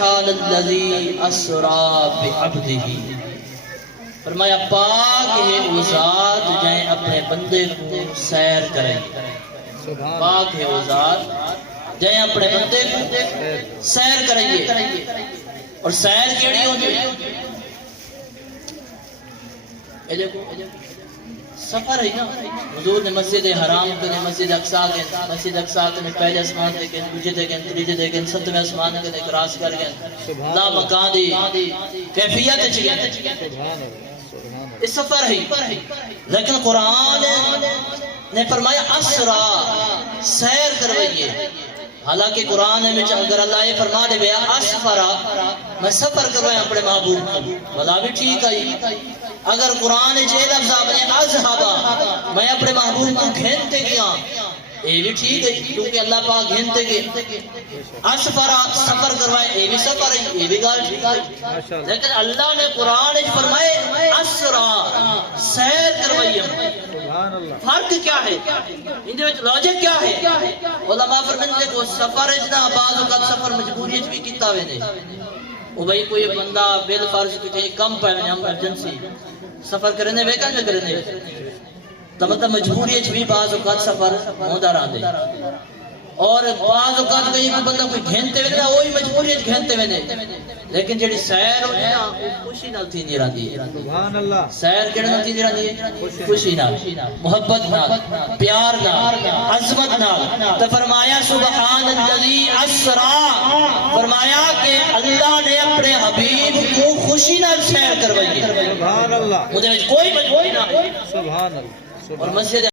الذی اسرا بعبدہ، فرمایا پاک ہے وہ ذات جائیں اپنے بندے کو سیر کرے، پاک ہے وہ ذات جائیں اپنے بندے کو سیر کرے۔ اور سیر کیڑی ہوتی ہے؟ اے دیکھو سفر ہے نا، حضور نے مسجد حرام کے مسجد اقصی کے مسجد اقصی کے پہلے اسمان دے کے دوسرے دے کے تیسرے دے کے ساتویں اسمان کے کراس کر گئے لا مکان دی کیفیت چ گئے، اس سفر ہے۔ لیکن قرآن نے فرمایا اسرا، سیر کروائیے۔ حالانکہ قرآن میں اگر اللہ یہ فرما دے گیا اسفرا، میں سفر کروایا اپنے محبوب کو، بلا بھی ٹھیک ہے۔ اگر قرآن جے لفظ اپنے اذهبا، میں اپنے محبوب کو گھنتے گیا، یہ بھی ٹھیک ہے کیونکہ اللہ پاک گھنتے گئے۔ اسفرا، سفر کروائے، یہ بھی سفر ہے، یہ بھی گال ٹھیک ہے۔ لیکن اللہ نے قرآن فرمائے اسرا، سیر کروائیے۔ فرق کیا ہے؟ لاجک کیا ہے؟ علماء فرماتے کو سفر اجنا بعض اوقات سفر مجبوری بھی کیتا ویندے، او بھائی کوئی بندہ بل فرض کتے کم پے ہم ایمرجنسی سفر کرنے ویکن نہ کرنے تو مطلب مجبوری بھی بعض اوقات سفر ہوندا رہندے، اور بعض اوقات کئی بندہ کوئی گھنتے ویندے وہی مجبوری گھنتے ویندے۔ لیکن جڑی سیر ہوندی نا خوشی نال تھیندی رہندی ہے۔ سبحان اللہ، سیر کیڑے نال تھیندی رہندی ہے؟ خوشی نال، محبت نال، پیار نال، عظمت نال۔ تو فرمایا سبحان الذی اسرا، فرمایا کہ اللہ نے اپنے حبیب کو خوشی نال سیر کروائی ہے۔ سبحان اللہ، اودے وچ کوئی مجبوری نہ ہے۔ سبحان اللہ۔ اور مسجد